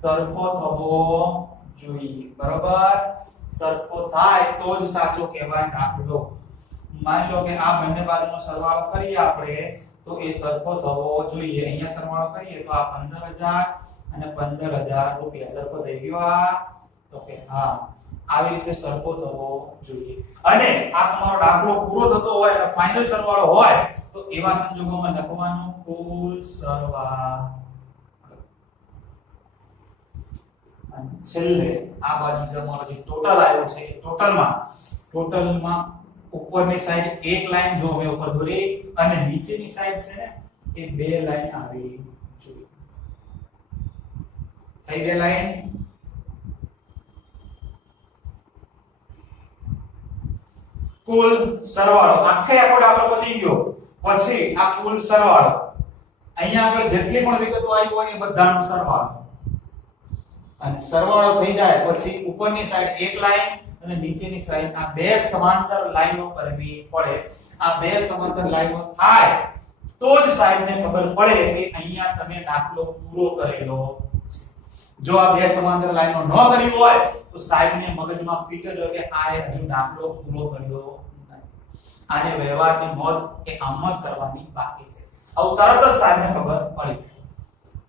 સરખો થવો જોઈએ. બરોબર? સરખો થાય તો જ સાચો કહેવાય દાખલો. માની લો કે આ બંને બાજુનો સરવાળો કરીએ આપણે તો એ સરખો થવો જોઈએ. અહીંયા સરવાળો કરીએ તો આ 15000 અને 15000 રૂપિયા સરખો થઈ ગયો. આ તો કે હા આવી રીતે સરખો થવો જોઈએ. અને આ તમારો દાખલો પૂરો થતો હોય અને ફાઇનલ સરવાળો હોય તો એવા સંજોગોમાં લખવાનું કુલ સરવાળો. અને છેલ્લે આ બાજુ તમારો જે ટોટલ આવ્યો છે ટોટલમાં ઉપરની સાઈડ એક લાઈન જો હવે ઉપર દોરી અને નીચેની સાઈડ છે ને એ બે લાઈન આવી જોઈએ. થઈ બે લાઈન. કુલ સરવાળો આખો દાખલો પતી ગયો પછી આ કુલ સરવાળો અહીંયા આગળ જેટલી પણ વિગતો આવી હોય એ બધાનો સરવાળો. અને સરવાળો થઈ જાય પછી ઉપરની સાઈડ એક લાઈન અને નીચેની સાઈડ આ બે સમાંતર લાઈનો કરવી પડે. આ બે સમાંતર લાઈનો થાય તો જ સાહેબને ખબર પડે કે અહીંયા તમે દાખલો પૂરો કરેલો છે. જો આ બે સમાંતર લાઈનો ન કરી હોય તો સાહેબને મગજમાં ફિટ જ હોય કે આ હજુ દાખલો પૂરો કર્યો નથી. આને વ્યવહારની નોંધ એ આમ જ કરવાની બાકી છે. આવું તરત જ સાહેબને ખબર પડી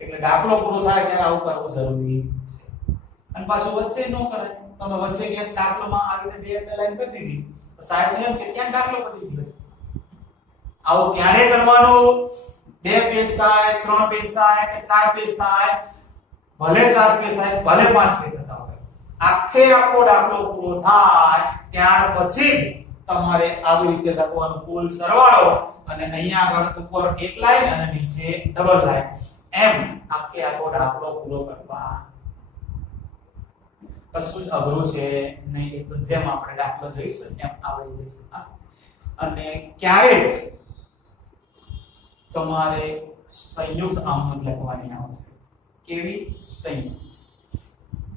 એટલે દાખલો પૂરો થાય ત્યારે આવું કરવું જરૂરી છે. અને પાછું વચ્ચે ન કરાય. તમે વચ્ચે ક્યાંક દાખલામાં આ રીતે બે લાઈન કરી દીધી તો સાહેબને એમ કે ક્યાં દાખલો પતી ગયો. આવું ક્યારે કરવાનું? બે પેજ થાય, ત્રણ પેજ થાય કે ચાર પેજ થાય, ભલે ચાર પેજ થાય ભલે પાંચ પેજ થતા હોય, આખો દાખલો પૂરો થાય ત્યાર પછી જ તમારે આવી રીતે લખવાનું કુલ સરવાળો અને અહીંયા આગળ ઉપર એક લાઈન અને નીચે ડબલ લાઈન એમ આખો દાખલો પૂરો કરવા. કશું જ અઘરું છે નહીં. એ તો જેમ આપણે દાખલો જોઈશું એમ આવડી જશે. અને ક્યારેક તમારે સંયુક્ત આમનોંધ લખવાની આવશે. કેવી?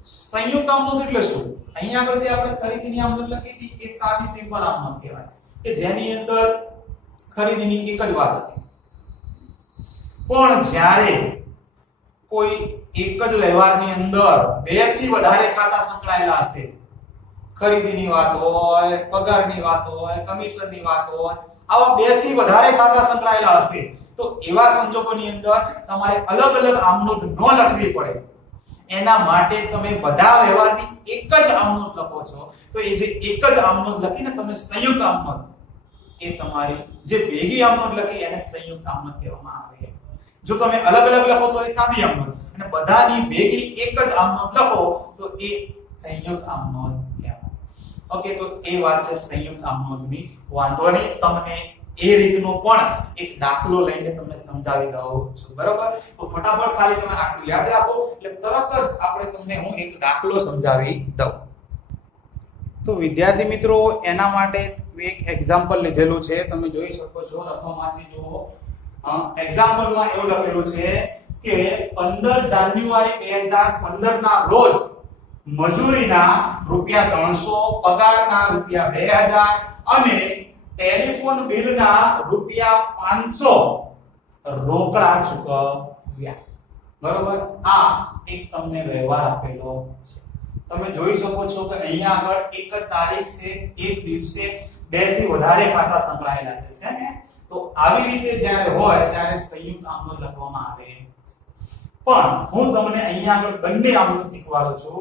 સંયુક્ત આમનોંધ એટલે શું? અહીંયા આગળ જે આપણે ખરીદીની આમનોંધ લખી હતી એ સાદી સિમ્પલ આમનોંધ કહેવાય કે જેની અંદર ખરીદીની એક જ વાત હતી. પણ જ્યારે કોઈ એક જ વ્યવહારની અંદર બે થી વધારે ખાતા સંકળાયેલા હશે, ખરીદીની વાત હોય, પગારની વાત હોય, કમિશનની વાત હોય, આવા બે થી વધારે ખાતા સંકળાયેલા હશે તો એવા સંજોગોની અંદર તમારે અલગ અલગ આમનોંધ ન લખવી પડે. એના માટે તમે બધા વ્યવહારની એક જ આમનોંધ લખો છો તો એ જે એક જ આમનોંધ લખીને તમે સંયુક્ત આમનોંધ એ તમારી જે ભેગી આમનોંધ લખી એને સંયુક્ત આમનોંધ કહેવામાં આવે. જો તમે અલગ અલગ લખો તો એ સાદી આમનોંધ અને બધાની ભેગી એક જ આમનોંધ લખો તો એ સંયુક્ત આમનોંધ કહેવાય. ઓકે, તો એ વાત છે સંયુક્ત આમનોંધની. વાંધો નહીં, તમને એ રીતનો પણ એક દાખલો લઈને તમને સમજાવી દઉં છું. બરોબર? તો ફટાફટ ખાલી તમે આટલું યાદ રાખો એટલે તરત જ આપણે તમને હું એક દાખલો સમજાવી દઉં. તો વિદ્યાર્થી મિત્રો એના માટે એક એક્ઝામ્પલ લીધેલું છે, તમે જોઈ શકો છો, લખોમાંથી જુઓ. એક્ઝામ્પલમાં એવું લખેલું છે કે 15 જાન્યુઆરી 2015 ના રોજ મજૂરીના ₹300, પગારના ₹2000 અને ટેલિફોન બિલના ₹500 રોકડા ચૂકવ્યા. બરોબર, આ એક તમને વ્યવહાર આપેલો છે. તમે જોઈ શકો છો કે અહીંયા આગળ એક જ તારીખ છે, એક દિવસે બે થી વધારે ખાતા સંકળાયેલા છે ને. તો આવી રીતે જ્યારે હોય ત્યારે સંયુક્ત આમનોંધ લખવામાં આવે. પણ હું તમને અહીંયા આગળ બંને આમનોંધ શીખવાડું છું,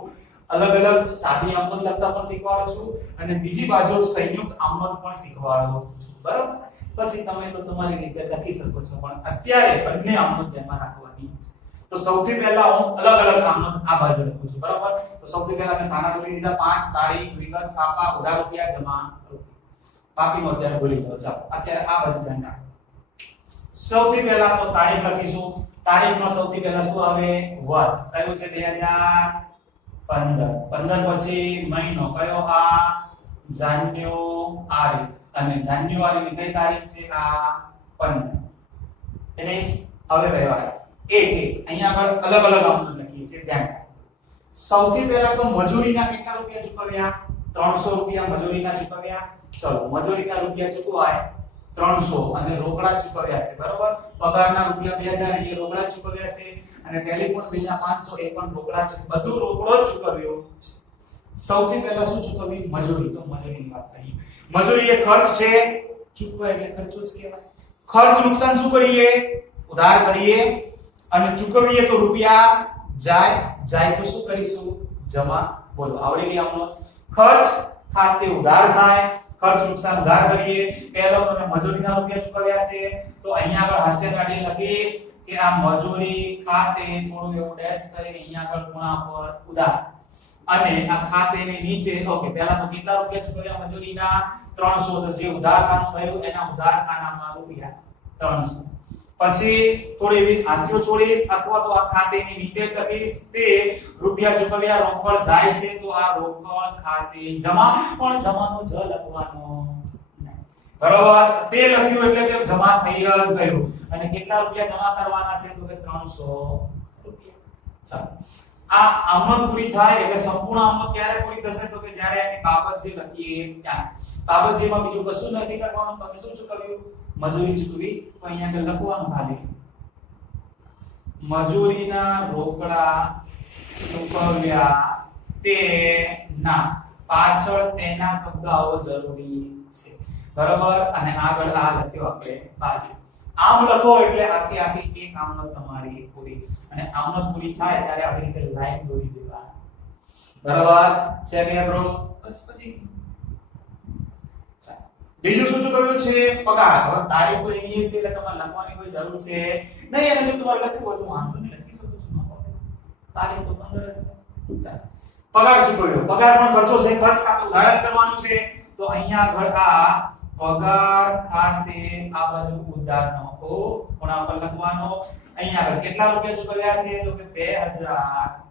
અલગ અલગ સાદી આમનોંધ લખતા પણ શીખવાડું છું અને બીજી બાજુ સંયુક્ત આમનોંધ પણ શીખવાડું છું. બરાબર, પછી તમે તો તમારી રીતે લખી શકો છો, પણ અત્યારે બંને આમનોંધ ધ્યાનમાં રાખવાની છે. તો સૌથી પહેલા હું અલગ અલગ આમનોંધ આ બાજુ લખું છું. બરાબર, તો સૌથી પહેલા મેં ખાના ભૂલી દીધા, 5 તારીખ, વિગત, છાપા, ઉધાર રૂપિયા, જમા રૂપિયા. બાકીનો અત્યારે ભૂલી જાઓ. ચાલો અત્યારે આ બાજુ ધ્યાન રાખો. સૌથી પહેલા તો તારીખ લખીશું. તારીખમાં સૌથી પહેલા શું આવે? વર્ષ. કયું છે? 2015. 15 પછી મહિનો કયો? આ જાન્યુઆરી. અને જાન્યુઆરીની કઈ તારીખ છે? આ 15. એટલે હવે વ્યવહાર એક અહીંયા આગળ અલગ અલગ આમનોંધ લખીએ છીએ, ધ્યાન રાખો. સૌથી પહેલા તો મજૂરીના કેટલા રૂપિયા ચૂકવ્યા? 300 રૂપિયા મજૂરીના ચૂકવ્યા. ચલો, મજૂરીના રૂપિયા ચૂકવાય 300 અને રોકડા ચૂકવ્યા છે. બરોબર, પગારના રૂપિયા 2000 એ રોકડા ચૂકવ્યા છે અને ટેલિફોન બિલના 500 એ પણ રોકડા છે. બધું રોકડો જ ચૂકવ્યો છે. સૌથી પહેલા શું ચૂકવ્યું? મજૂરી. તો મજૂરીની વાત કરીએ. મજૂરી એ ખર્ચ છે, ચૂકવાય એટલે ખર્ચો જ કહેવાય. ખર્ચ નુકસાન શું કરીએ? ઉધાર કરીએ અને ચૂકવીએ તો રૂપિયા જાય તો શું કરીશું? જમા. બોલો, આવડી ગઈ આમનો? ખર્ચ ખાતે ઉધાર થાય, ખર્ચ નુકસાન ઉધાર કરીએ. પહેલો તો મેં મજૂરીના રૂપિયા ચૂકવ્યા છે, તો અહીંયા આગળ હાસ્ય કાઢી લખીશ કે આ મજૂરી ખાતે થોડું એવું ડેશ કરી અહીંયા આગળ ખૂણા પર ઉધાર અને આ ખાતેની નીચે ઓકે. પહેલા તો કેટલા રૂપિયા ચૂકવ્યા મજૂરીના? 300. તો જે ઉધાર ખાનું થયું એના ઉધાર ખાનામાં રૂપિયા 300. પછી થોડી એવી હાસ્યો છોડીશ અથવા તો આ ખાતેની નીચે લખીશ તે રૂપિયા ચૂકવ્યા, રોકડ જાય છે તો આ રોકડ ખાતે જમા, પણ જમાનો જ લખવાનો નહીં. બરોબર, તે લખ્યું એટલે કે જમા થઈ જ ગયું. અને કેટલા રૂપિયા જમા કરવાના છે? તો કે 300 રૂપિયા. ચાલો, આ આમનોંધ પૂરી થાય એટલે સંપૂર્ણ આમનોંધ ક્યારે પૂરી થશે? તો કે જ્યારે એની બાબત જે લખીએ ત્યાં. બાબત જેમાં બીજું કશું નથી કરવાનું. તમે શું ચૂકવ્યું? મજૂરી ચૂકવી. તો અહીંયા આગળ લખવાનું ખાલી મજૂરીના રોકડા ચૂકવ્યા તેના પાછળ તેના શબ્દ આવવો જરૂરી છે. બરાબર, અને આગળ આ લખ્યો આપણે બાજુ. આમ લખો એટલે આખી આખી એક આમનોંધ તમારી પૂરી. અને આમનોંધ પૂરી થાય ત્યારે આવી રીતે લાઈન દોરી દેવાની. બરાબર છે કે બ્રો? બસ પછી બીજું શું ચૂકવ્યું છે? પગાર. હવે તારીખ તો એની છે એટલે તમારે લખવાની કોઈ જરૂર છે નહીં. અને જો તમારે લખવું હોય તો વાંધો નહીં, લખી શકો છો. તારીખ તો 15 જ છે. ચાલો, પગાર ચૂકવ્યો. પગાર પણ ખર્ચો છે, ખર્ચ ખાતું ઉધાર જ કરવાનું છે. તો અહીંયા આગળ આ પગાર ખાતે આ બાજુ ઉધારનો ખૂણા પર લખવાનો. અહીંયા આગળ કેટલા રૂપિયા ચૂકવ્યા છે? તો કે 2000.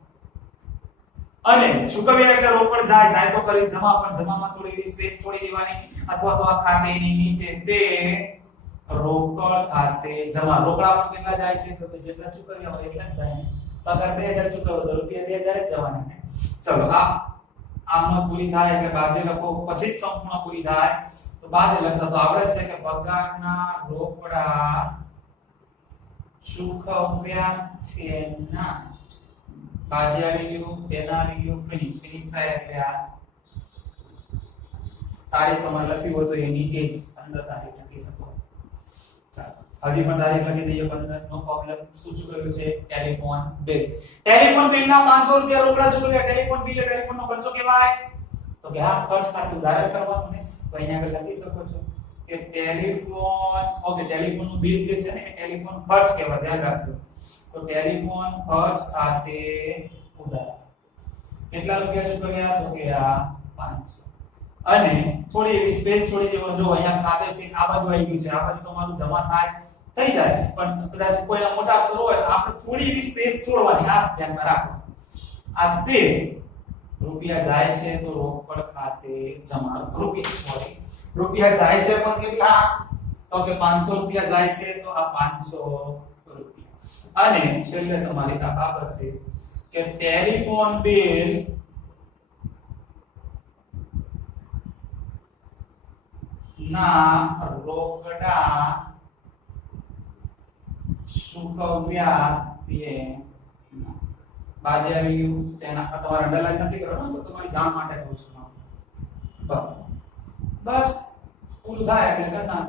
અને ચૂકવ્યા એટલે રોકડ જાય તો કરી જમા, પણ જમામાં થોડી એવી સ્પેસ છોડી દેવાની અથવા તો આ ખાતેની નીચે તે રોકડ ખાતે જમા. રોકડા પણ કેટલા જાય છે? તો કે જેટલા ચૂકવ્યા હોય એટલા જ જાય. પગાર 2000 ચૂકવ્યો તો રૂપિયા 2000 જ જવાના. ચલો, આ આમનોંધ પૂરી થાય એટલે બાજે લખો, પછી જ સંપૂર્ણ પૂરી થાય. તો બાજે લખતા તો આવડે છે કે પગારના રોકડા ચૂકવ્યા છે ના બાજે આવી ગયું, તેના આવી ગયું, ફિનિશ થાય એટલે આ તારીખ તમારે લખવી હોય તો એની એ જ 15 તારીખ લખી શકો. ચાલો, હજી પણ તારીખ લખી દઈએ 15, નો પ્રોબ્લેમ. શું ચૂકવ્યું છે? Telephone bill. ટેલિફોન બિલના 500 રૂપિયા રોકડા ચૂકવ્યા. ટેલિફોન બિલ એટલે ટેલિફોનનો ખર્ચો કહેવાય. તો કે હા, ખર્ચ ખાતું ઉધાર જ કરવાનું ને. તો અહીંયા આગળ લખી શકો છો કે ટેલિફોન ઓકે. ટેલિફોનનું બિલ જે છે ને એ ટેલિફોન ખર્ચ કહેવાય, ધ્યાન રાખજો. તો ટેલિફોન ખર્ચ ખાતે ઉધાર કેટલા રૂપિયા ચૂકવ્યા? તો કે આ 500. અને થોડી એવી સ્પેસ છોડી દેવાનું. જો અહીંયા ખાતે છે, આ બાજુ આવી ગયું છે, આ બાજુ તમારું જમા થાય થઈ જાય, પણ કદાચ કોઈના મોટા અક્ષરો હોય આપણે થોડી એવી સ્પેસ છોડવાની. આ ધ્યાનમાં રાખો. આ તે રૂપિયા જાય છે તો રોકડ ખાતે જમા. રૂપિયા જાય છે પણ કેટલા? તો કે 500 રૂપિયા જાય છે તો આ 500 રૂપિયા. અને છેલ્લે તમારી આ બાબત છે કે ટેલિફોન બિલ ના રોકડા ચૂકવ્યા તે બાજે આવી ગયું. તેના તમારે અંડરલાઈન નથી કરવાનું તો તમારી જાણ માટે કહું છું. બસ પૂરું થાય એટલે કરના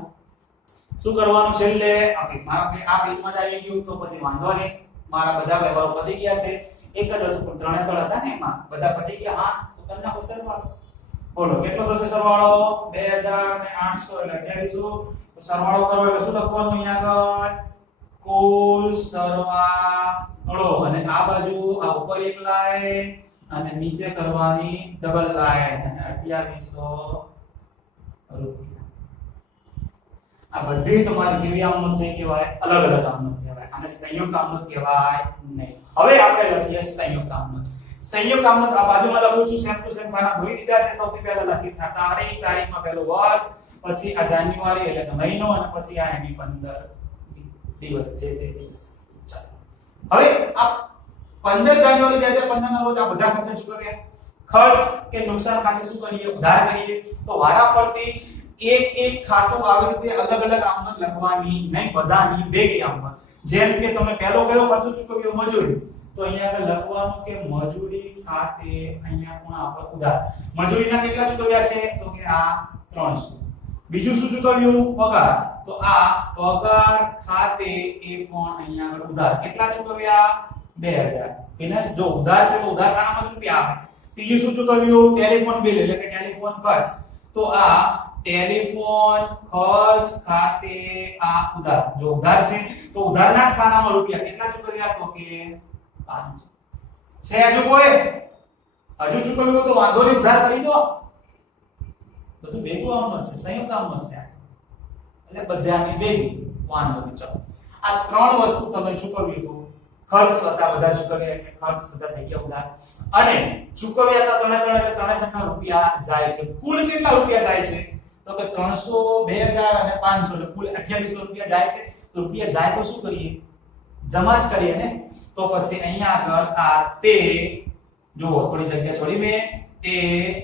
શું કરવાનું છેલ્લે મારા કે આ પેજમાં જ આવી ગયું તો પછી વાંધો નહીં. મારા બધા વ્યવહારો પતી ગયા છે. એક જ હતું પણ ત્રણે ત્રણ હતા ને એમાં બધા પતી ગયા. હા તો તમને કો સરવાળો બોલો કેટલો થશે? સરવાળો 2800 એટલે 2800. તો સરવાળો કરો એટલે શું લખવાનું અહીંયા આગળ? કુલ સરવાળો. અને આ બાજુ આ ઉપર એક લાઈન અને નીચે કરવાની ડબલ લાઈન અને 2800 રૂપિયા. આ બધી તમારી કેવી આમનોંધ થઈ કહેવાય? અલગ અલગ આમનોંધ કહેવાય. આને સંયુક્ત આમનોંધ કહેવાય નહીં. હવે આપણે લખીએ સંયુક્ત આમનોંધ. સંયુક્ત આમનોંધ આ બાજુમાં લખું છું સેમ ટુ સેમ ખાના ધોઈ દીધા છે. સૌથી પહેલા લખીશ આ તારીખમાં પહેલો વર્ષ, પછી આ જાન્યુઆરી એટલે કે મહિનો અને પછી આ એની 15 દિવસ છે તે દિવસ. ચાલો હવે આ 15 જાન્યુઆરી 2015 ના રોજ આ બધા ખર્ચ ચૂકવ્યા. ખર્ચ કે નુકસાન ખાતે શું કરીએ? ઉધાર કરીએ. તો વારા પરથી એક ખાતું આવી રીતે અલગ અલગ આમનોંધ લખવાની નહીં, બધાની ભેગી આમનોંધ. જેમ કે તમે પહેલો કયો ખર્ચ ચૂકવ્યો? મજૂરી. તો અહીંયા આગળ લખવાનું કે મજૂરી ખાતે અહીંયા પણ આપણે ઉધાર. મજૂરીના કેટલા ચૂકવ્યા છે? તો કે આ 300. બીજું શું ચૂકવ્યું? પગાર. તો આ પગાર ખાતે એ પણ અહીંયા આગળ ઉધાર. કેટલા ચૂકવ્યા? 2000. ફિનાન્સ જો ઉધાર છે તો ઉધાર ખાનામાં રૂપિયા આવે. ત્રીજું શું ચૂકવ્યું? ટેલિફોન બિલ એટલે કે ટેલિફોન ખર્ચ. તો આ ટેલિફોન ખર્ચ ખાતે આ ઉધાર. જો ઉધાર છે તો ઉધારના જ ખાનામાં રૂપિયા કેટલા ચૂકવ્યા? તો કે 5. છે હજુ કોઈ? હજુ ચૂકવ્યું તો વાંધો નહીં, ઉધાર કરી દો. બધું ભેગું આમનોંધ છે, સંયુક્ત આમનોંધ છે. એટલે બધાની ભેગી વાંધો નહીં. ચલો આ ત્રણ વસ્તુ તમે ચૂકવ્યું તો ખર્ચ હતા બધા ચૂકવ્યા એટલે ખર્ચ બધા થઈ ગયા ઉધાર. અને ચૂકવ્યા હતા ત્રણે ત્રણ એટલે ત્રણે ત્રણના રૂપિયા જાય છે. કુલ કેટલા રૂપિયા જાય છે? તો કે 300, 2000 અને 500 એટલે કુલ 2800 રૂપિયા જાય છે. તો રૂપિયા જાય તો શું કરીએ? જમા જ કરીએ ને. તો પછી અહીંયા આગળ આ તે જો થોડી જગ્યા છોડી મેં તે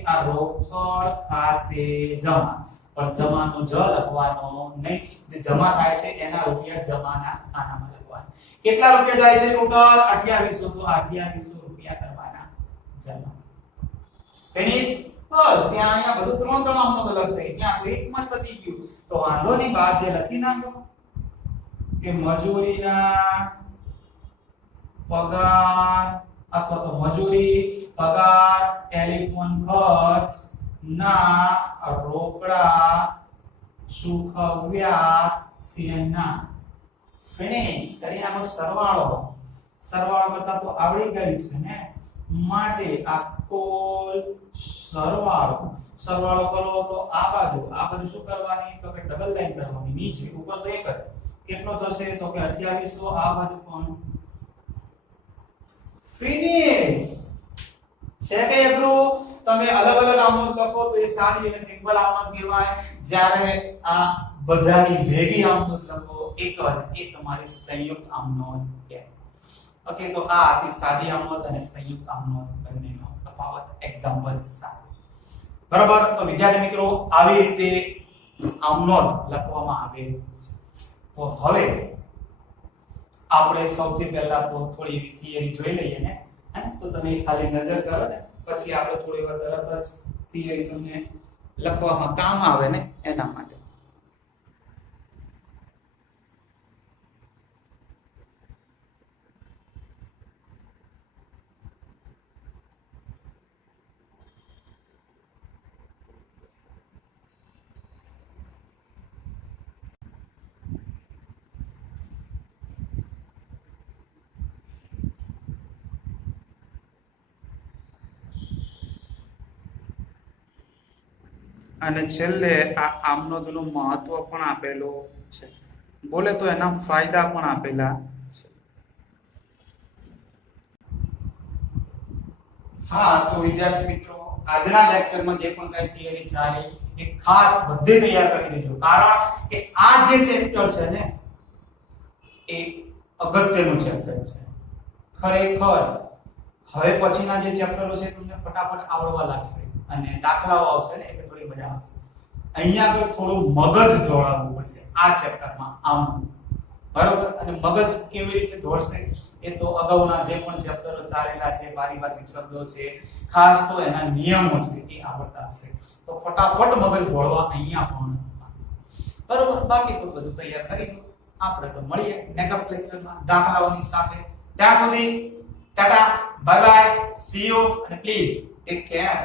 આ રોકડ ખાતે જમા. પણ જમાનો જ લખવાનો નહીં. જે જમા થાય છે એના રૂપિયા જમાના ખાનામાં લખવાના. કેટલા રૂપિયા જાય છે ટોટલ? 2800. તો 2800 રૂપિયા કરવાના જમા. ફિનિશ. બસ ત્યાં અહીંયા બધું ત્રણ ત્રણ આમનો અલગ થઈ. ત્યાં એકમાં જ પતી ગયું. તો વાંધો નહીં, બાદ જે લખી નાખો કે મજૂરીના પગાર અથવા તો મજૂરી, પગાર, ટેલિફોન ખર્ચ ના રોકડા ચૂકવ્યા તેના. ફિનિશ. કરી નાખો સરવાળો. સરવાળો કરતા તો આવડી ગયું છે ને, માટે આ કુલ સરવાળો કરો તો આ બાજુ શું કરવાની? તો કે ડબલ લાઈન કરવાની. નીચે ઉપર તો એક જ. કેટલો થશે? તો કે 2800. આ બાજુ પણ ફિનિશ. છે કે એટલું? તમે અલગ અલગ આમનોંધ લખો તો એ સાદી અને સિમ્પલ આમનોંધ કહેવાય. જ્યારે આ બધાની ભેગી આમનોંધ લખો એક જ, એ તમારી સંયુક્ત આમનોંધ કહેવાય. ઓકે, તો આ હતી સાદી આમનોંધ અને સંયુક્ત આમનોંધ બંનેનો તફાવત. એક્ઝામ્પલ સાથે. બરાબર. તો વિદ્યાર્થી મિત્રો આવી રીતે આમનોંધ લખવામાં આવે છે. તો હવે આપણે સૌથી પહેલા તો થોડી થિયરી જોઈ લઈએ ને. તો તમે ખાલી નજર કરો ને પછી આપણે થોડી વાર તરત જ થિયરી તમને લખવામાં કામ આવે ને એના માટે. અને છેલ્લે આ આમનોંધનું મહત્વ પણ આપેલું છે. બોલે તો એના ફાયદા પણ આપેલા છે. હા, તો વિદ્યાર્થી મિત્રો, આજના લેક્ચરમાં જે પણ કઈ થિયરી ચાલી એ ખાસ બધે તૈયાર કરી દેજો, કારણ કે આ જે ચેપ્ટર છે ને એ અગત્યનું ચેપ્ટર છે. ખરેખર હવે પછીના જે ચેપ્ટરો છે તમને ફટાફટ આવડવા લાગશે અને દાખલાઓ આવશે ને એટલે થોડી મજા આવશે. અહીંયા આગળ થોડું મગજ દોડાવવું પડશે આ ચેપ્ટરમાં આવું, બરોબર? અને મગજ કેવી રીતે દોડશે એ તો અગાઉના જે પણ ચેપ્ટરો ચાલેલા છે, પારિભાષિક શબ્દો છે, ખાસ તો એના નિયમો છે એ આવડતા હશે તો ફટાફટ મગજ દોડવા અહીંયા પણ આવશે. બરોબર? બાકી તો બધું તૈયાર કરી દો. આપણે તો મળીએ નેક્સ્ટ લેક્ચરમાં દાખલાઓની સાથે. ત્યાં સુધી Tata, bye bye, C you અને પ્લીઝ ટેક કેર.